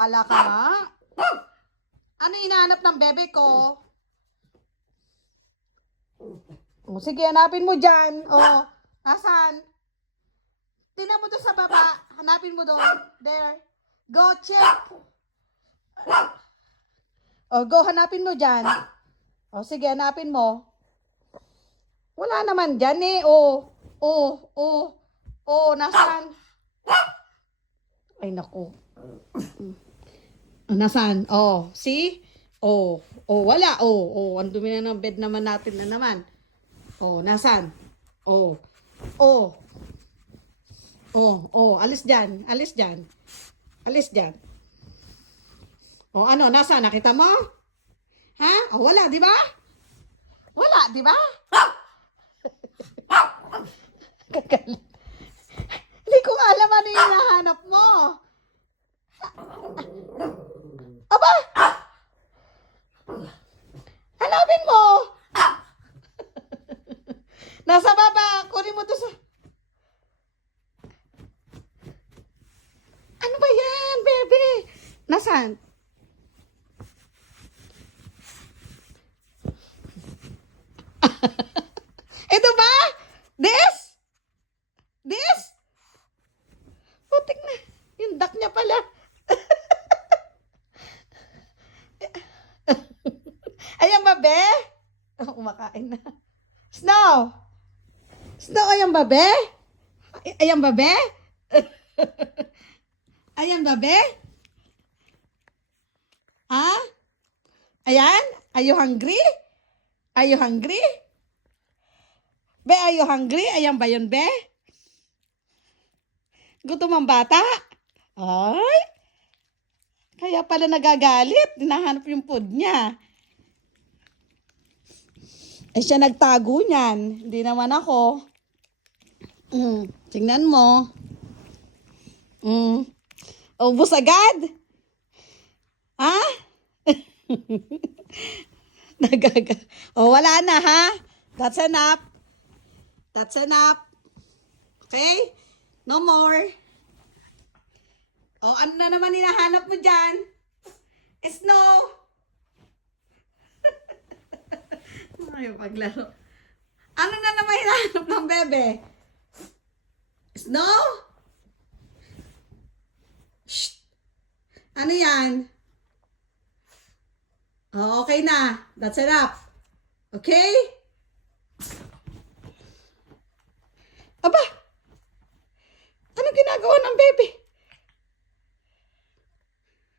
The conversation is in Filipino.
Ala ka nga. Ano hinahanap ng bebe ko? O, sige, hanapin mo dyan. O, nasaan? Tingnan mo doon sa baba. Hanapin mo doon. There. Go, check. O, go, hanapin mo dyan. O, sige, hanapin mo. Wala naman dyan eh. Nasaan? Ay, naku. Nasaan? Oh, see? Wala. Ang dumi na ng bed naman natin na naman. Nasaan? Alis dyan. Alis dyan. Alis dyan. Ano? Nasaan? Nakita mo? Ha? Wala, di ba? Wala, di ba? Hindi ko alam ano yung hinahanap mo. Aba! Hanapin mo! Nasa baba! Kunin mo to sa... Ano ba yan, bebe? Nasaan? Ito ba? This? This? Putik na. Yung duck niya pala. Ayan ba, be? Umakain na. Snow! Snow, ayan ba, be? Ayan ba, be? Ayan ba, be? Ha? Ayan? Are you hungry? Are you hungry? Be, are you hungry? Ayan ba yun, be? Gutom ang bata? Ay! Kaya pala nagagalit. Hinahanap yung food niya. Siya nagtago niyan. Hindi naman ako. Tingnan mo. Ubus agad? Ha? Wala na, ha? That's enough. That's enough. Okay? No more. Ano na naman hinahanap mo dyan? Snow. Ayaw paglaro. Ano na naman hinahanap ng bebe? Snow? Shh. Ano yan? Okay na. That's enough. Okay? Aba! Ano ginagawa ng bebe?